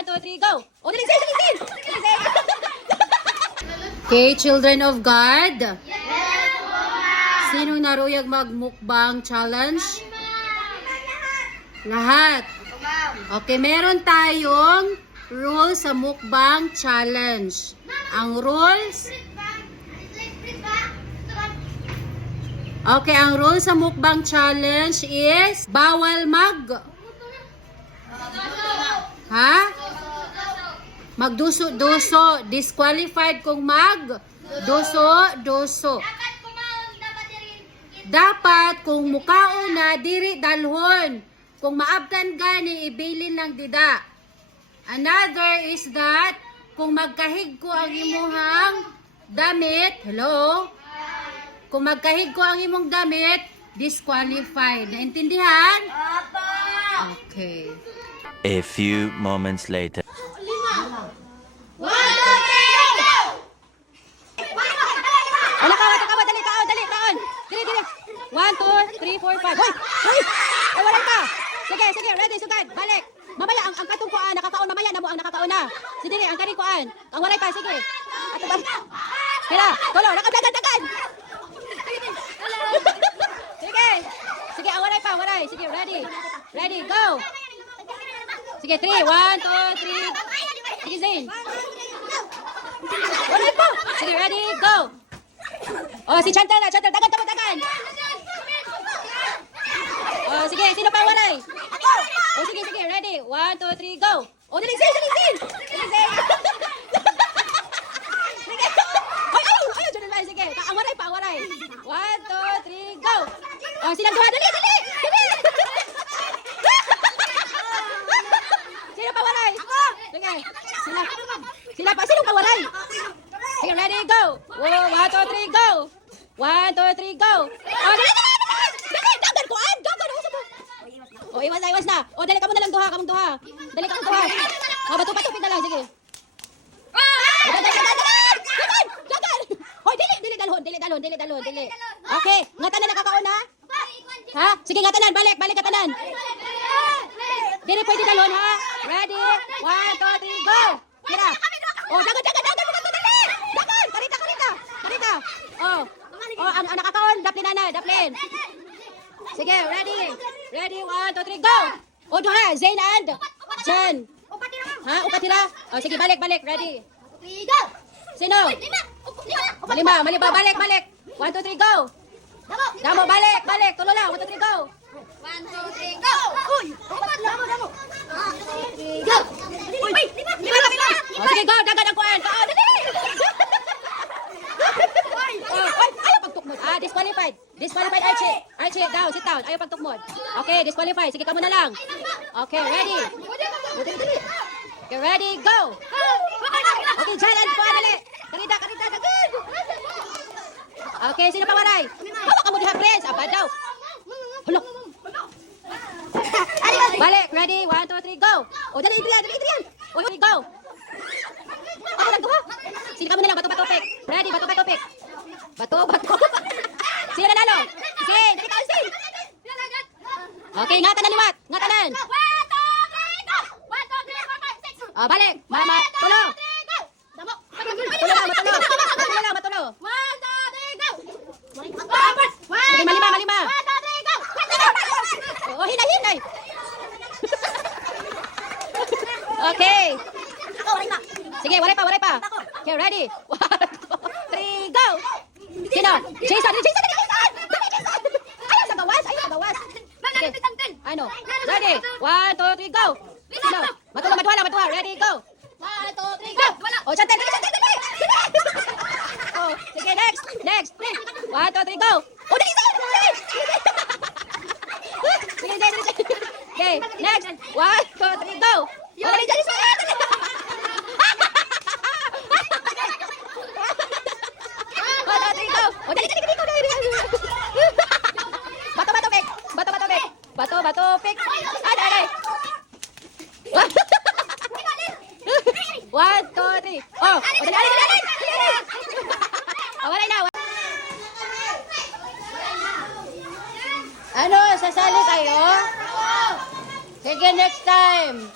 1, 2, 3, go! O, dali, Zay! Okay, children of God. Sinong naruyag magmukbang challenge? Lahat. Okay, meron tayong rules sa mukbang challenge. Ang rules... Okay, ang rules sa mukbang challenge is bawal magduso-duso. Disqualified kung magduso-duso. Dapat kung mukaon na diri dalhon. Kung maabtan gani ibilin lang dida. Another is that kung magkahig ko ang imuhang damit, hello? Kung magkahig ko ang imong damit, disqualified. Naintindihan? Okay. A few moments later. Wala ka, dali, taon. Dili. 1, 2, 3, 4, 5. Hoy! Ay, wala ka. Sige, ready, sugad. Balik. Mamaya, ang katong kuan, nakakaon. Mamaya na mo ang nakakaon na. Sige, ang kari kuan. Ang walay pa, sige. Ato ba? Kira, tulo, nakadagan. Sige, ang walay pa. Sige, ready, go. Sige, 3, 1, 2, 3. Sige, Zain. Walay pa. Sige, ready, go. Oh, si Chantal, dagan. Oh, sige, sino pa walay? Ako. Oh, sige, ready. 1, 2, 3, go. Oh, dali, Zain. Sige. Ay, dyan, sige. Ang walay pa. 1, 2, 3, go. Oh, silang duha, dali. Sino pa walay? Ako. Sige, sila pa, sino pa walay? Sige, ready, go. 1, 2, 3, go. 1, 2, 3, go. Oh, dali. Dagan ko, usap mo. Oh, iwas na. Oh, dali ka mo na lang duha. Dali ka mo duha. Oh, batupid na lang, sige. Dagan. Hoy, dili dalhon. Okay, ngatanan nakakaon na? Ha? Sige, ngatanan, balik ngatanan. Dili pwede dalhon, ha? Ready? 1, 2, 3, go. Kira. Oh, dagan. Dagan. Karita. Oh, ang nakakaon, daplin. Sige, ready, 1, 2, 3, go! O, duha, Zain and Jen. Ha, upatira? O, sige, balik, ready. Sino? Lima, balik. 1, 2, 3, go! Damo, balik, tulo lang, 1, 2, 3, go! 1, 2, 3, go! Uy! Damo! 1, 2, 3, go! Uy! Lima! O, sige, go, dagan ang kuan. O, dali! Ayaw pagtukmod. Disqualified. Archie, down, sit down. Ayaw pagtukmod. Okay, disqualified. Sige, kamo na lang. Okay, ready. Okay, ready, go. Okay, challenge po, dali. Karida, dagad. Okay, sino pa waray? Hawa ka mo diha, friends. Aba daw. Hulok. Balik, ready, 1, 2, 3, go. O, dali, Adrian. O, go. Ako lang to, ha? Sino ka mo na lang, bato, pek. Ready, bato. Bato. Sino nanalo? Sige, dali ka, Sin. Okay, ngatanan liwat. Ngatanan. 1, 2, 3, go! 1, 2, 3, 4, 5, 6. Balik. Mama, tulo. Damo! Matulo. 1, 2, 3, go! Sige, malima. 1, 2, 3, go! O, hinay. Okay. Sige, walay pa. Okay, ready? 1, 2, 3, go! Sino? Jason! Ayaw sa gawas. Okay. Ano? Ready? 1, 2, 3, go! Sino? Matuwa. Ready, go! 1, 2, 3, go! Oh, Chantal, dali! Oh, sige, next. 1, 2, 3, go! Oh, dali! Sige, dali. Okay, next. 1, 2, 3, go! Oh, dali! Bato, pick. Ay. 1, 2, 3. Oh, dali. Oh, walay na. Ano, sasali kayo? Sige, next time.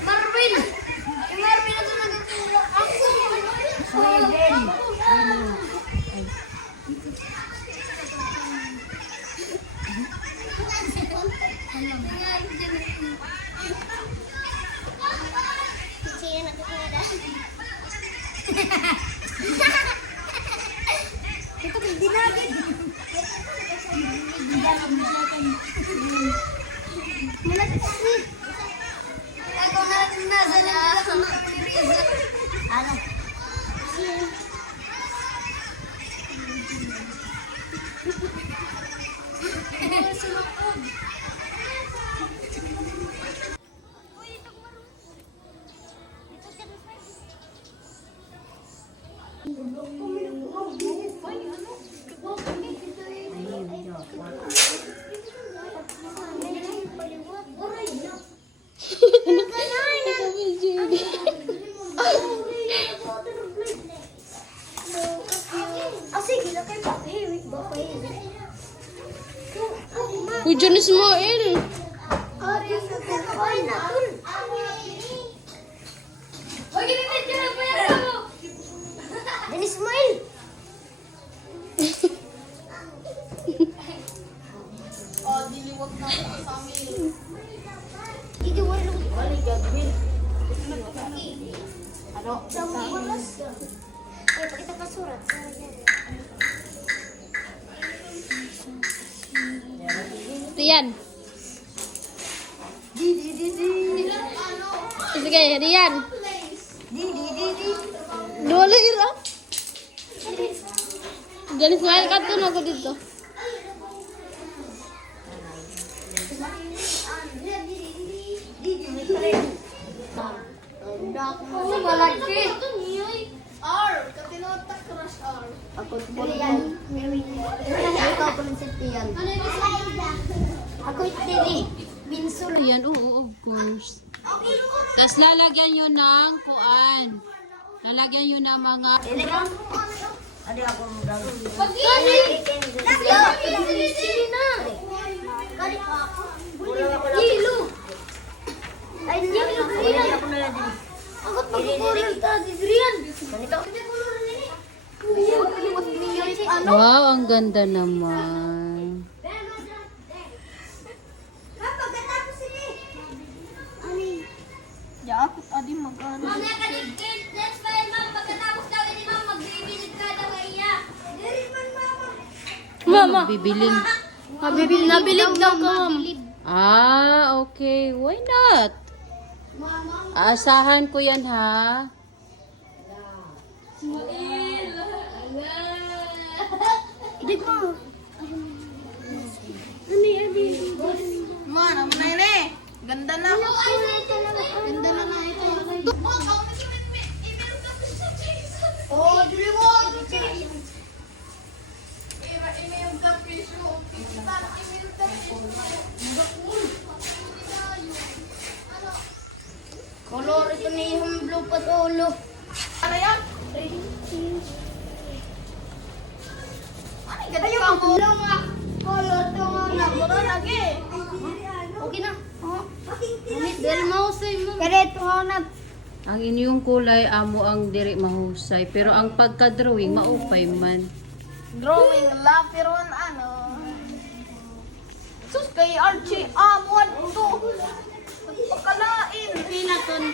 Marvin! Marvin ako nagtuturo. Ito hindi natin. Ako natin na sa ano? Uy, dyan Ismael. Ismail! Hindi mo rin wala gagawin. Ano? Ay, pakita pa surat. Rian. Sige, Rian. Dolo ira. Dali Ismael ka doon ako dito. Malaki. R, katinotak crush R. Ako po yan. Ikaw po ng sitiyan. Ako itili. Minsul. Ayan, oo, of course. Tapos lalagyan nyo ng kuan. Lalagyan nyo ng mga... Adi ako mo daw. Pag-ini! Sige na! Hilo! Ay, hilo! Agad magkukulit ka, Adrian! Ganito? Wow, ang ganda naman. Adi magkano? Mamaya ka din, next time, ma'am, pagkatapos daw ni ma'am, magbibilig ka daw kay iya. Mama. Bibiling. Nabilig daw ka, ma'am. Ah, okay. Why not? Aasahan ko yan, ha? Di ko. Man, ang nene. Ganda na. Ganda na nga ito. Oh, dili mo. Color ito ni yung blue patolo. Ano yan? Ay, ganda yung ako. Color to nga na. Puro lagi. Okay na. Oh. Dahil mahusay mo. Pero ito nga na. Ang inyong kulay, amo ang diri mahusay. Pero ang pagka-drawing, maupay man. Drawing lang, pero ano. Sus, kay Archie, amuan to. Pagkalain. Pinaton.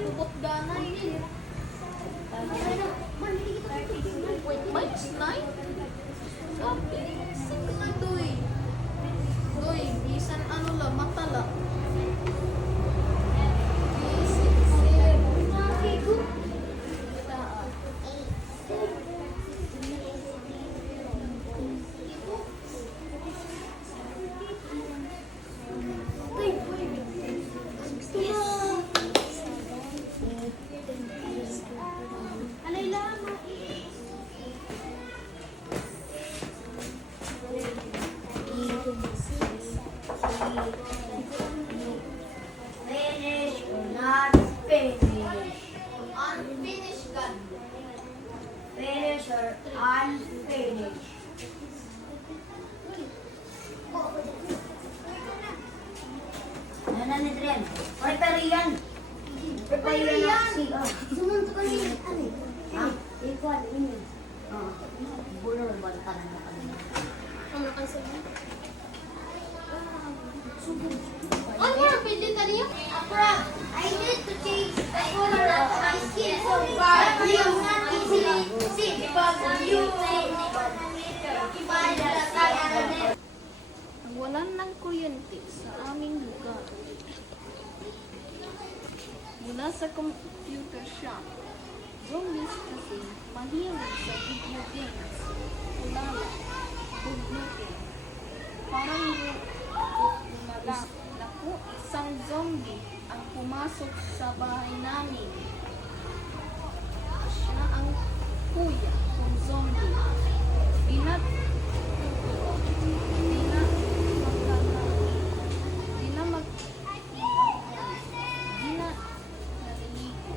bubot ganay. Minus 9? Sabi, single doy. Doy, bisan ano la, mata la. Finish or not finish? Unfinished gun. Finish or unfinished? Ano na nito yan? Prepare yan. Prepare yan. Sumunod ka niya. Ano? Ha? Ikaw, ini. Bulo na ba ka na kanina? Ano ka sabi? Ano yung pwede tayo? I need to change the color of my skin so far you not easily see because you Walan ng kuryente sa aming lugar. Mula sa computer shop. Zombies kasi mahilig sa video games. Ulala, bugnutin. Parang gumala. Naku, isang zombie ang pumasok sa bahay namin. Siya ang kuya kong zombie. Di na naliligo.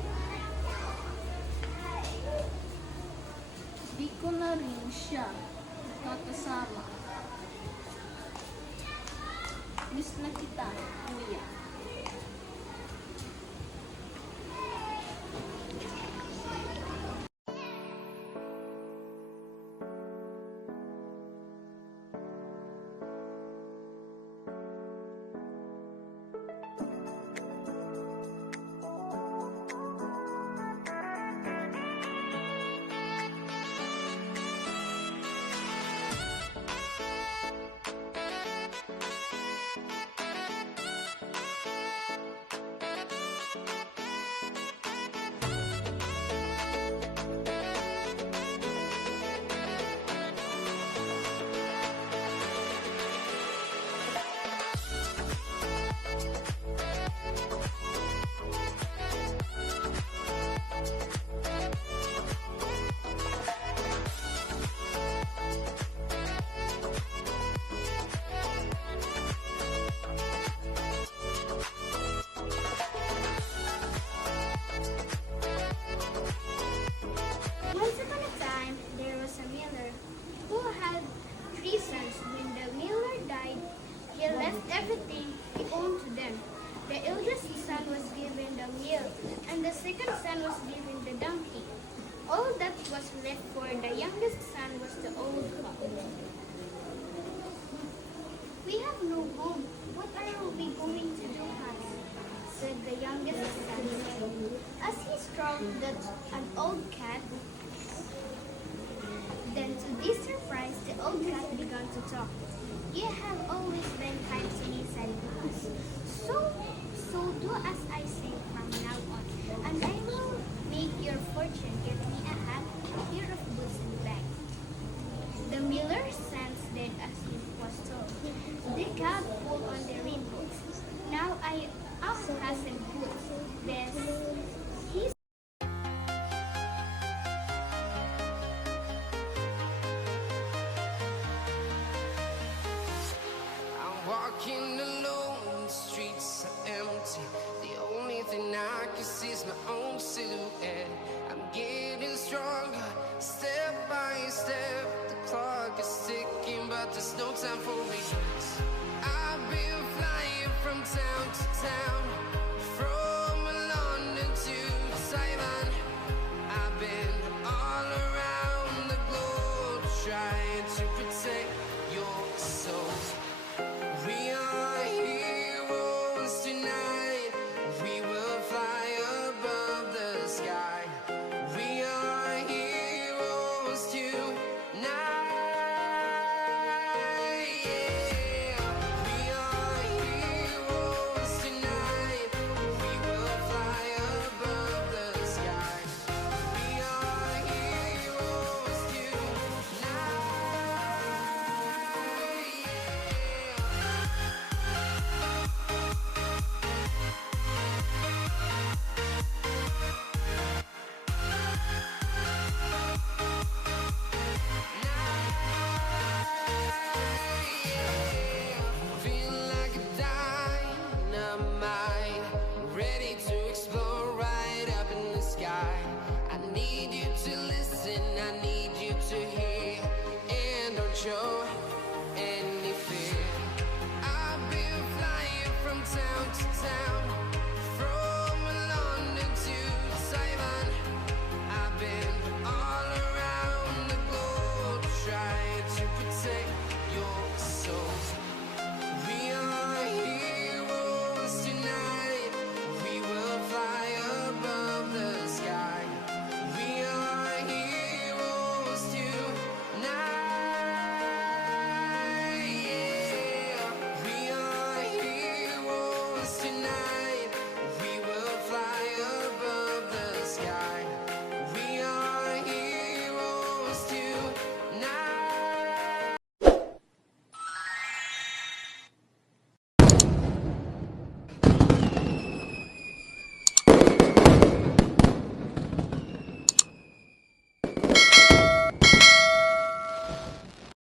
Di ko na rin siya nakakasama. Miss na kita, kuya. Once upon a time, there was a miller who had 3 sons. When the miller died, he left everything he owned to them. The eldest son was given the mill, and the second son was given the donkey. All that was left for the youngest son was the old cock. "We have no home. What are we going to do, Hans?" said the youngest son. As he stroked an old cat, then to his surprise, the old cat began to talk. "You have always been kind to me," said Hans. So do as I say from now on, and I will make your fortune. Get me a hat, a pair of boots, and bag. The miller's sons did as he was told. The cat pulled on the raincoats. "Now I also have some boots. Best." He I'm walking alone, the streets are empty. The only thing I can see is my own silhouette. I'm getting stronger, step by step. The clock is ticking, but there's no time for regrets. I've been flying from town to town.